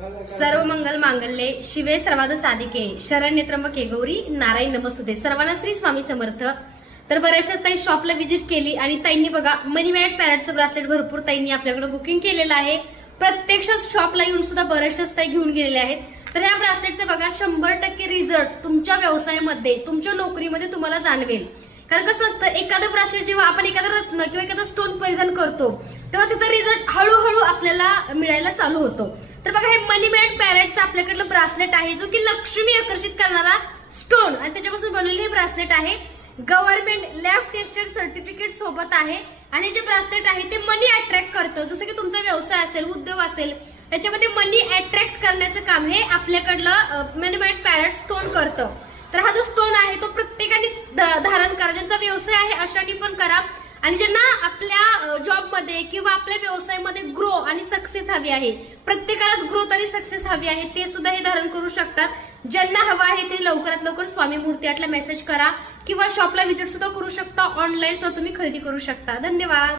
सर्व मंगल मांगल्ये शिवे सर्वाद साधिके शरण्य त्र्यंबके गौरी नारायण नमस्तुते. सर्वांना श्री स्वामी समर्थ. तर बऱ्याचशाच ताई शॉपला व्हिजिट केली आणि ताईंनी बघा मनी मॅट पॅरेटचं ब्रासलेट भरपूर ताईंनी आपल्याकडे बुकिंग केलेलं आहे. प्रत्यक्षात शॉपला येऊन सुद्धा बऱ्याचशाच ताई घेऊन गेलेले आहेत. तर ह्या ब्रासलेटचे बघा 100% रिझल्ट तुमच्या व्यवसायामध्ये तुमच्या नोकरीमध्ये तुम्हाला जाणवेल. कारण कसं असतं एखादं ब्रासलेट जेव्हा आपण एखादा रत्न किंवा एखादा स्टोन परिधान करतो तेव्हा त्याचा रिझल्ट हळूहळू आपल्याला मिळायला चालू होतो. तर बघा हे मनी मॅट पॅरेटचं आपल्याकडलं ब्रासलेट आहे जो की लक्ष्मी आकर्षित करणारा स्टोन आणि त्याच्यापासून बनवलेलं हे ब्रासलेट आहे. गव्हर्नमेंट लॅब टेस्टेड सर्टिफिकेट सोबत आहे आणि जे ब्रासलेट आहे ते मनी अट्रॅक्ट करतं. जसं की तुमचा व्यवसाय असेल उद्योग असेल त्याच्यामध्ये मनी अट्रॅक्ट करण्याचं काम हे आपल्याकडलं मनी मॅट पॅरेट स्टोन करतं. तर हा जो स्टोन आहे तो प्रत्येकाने धारण करा. ज्यांचा व्यवसाय आहे अशाने पण करा आणि ज्यांना आपल्या जॉबमध्ये किंवा आपल्या व्यवसायामध्ये ग्रो आणि सक्सेस हवी आहे, प्रत्येकालाच ग्रोथ आणि सक्सेस हवी आहे, ते सुद्धा हे धारण करू शकतात. ज्यांना हवं आहे ते लवकरात लवकर स्वामी मूर्ती आर्टला मेसेज करा किंवा शॉपला व्हिजिट सुद्धा करू शकता. ऑनलाईन सुद्धा तुम्ही खरेदी करू शकता. धन्यवाद.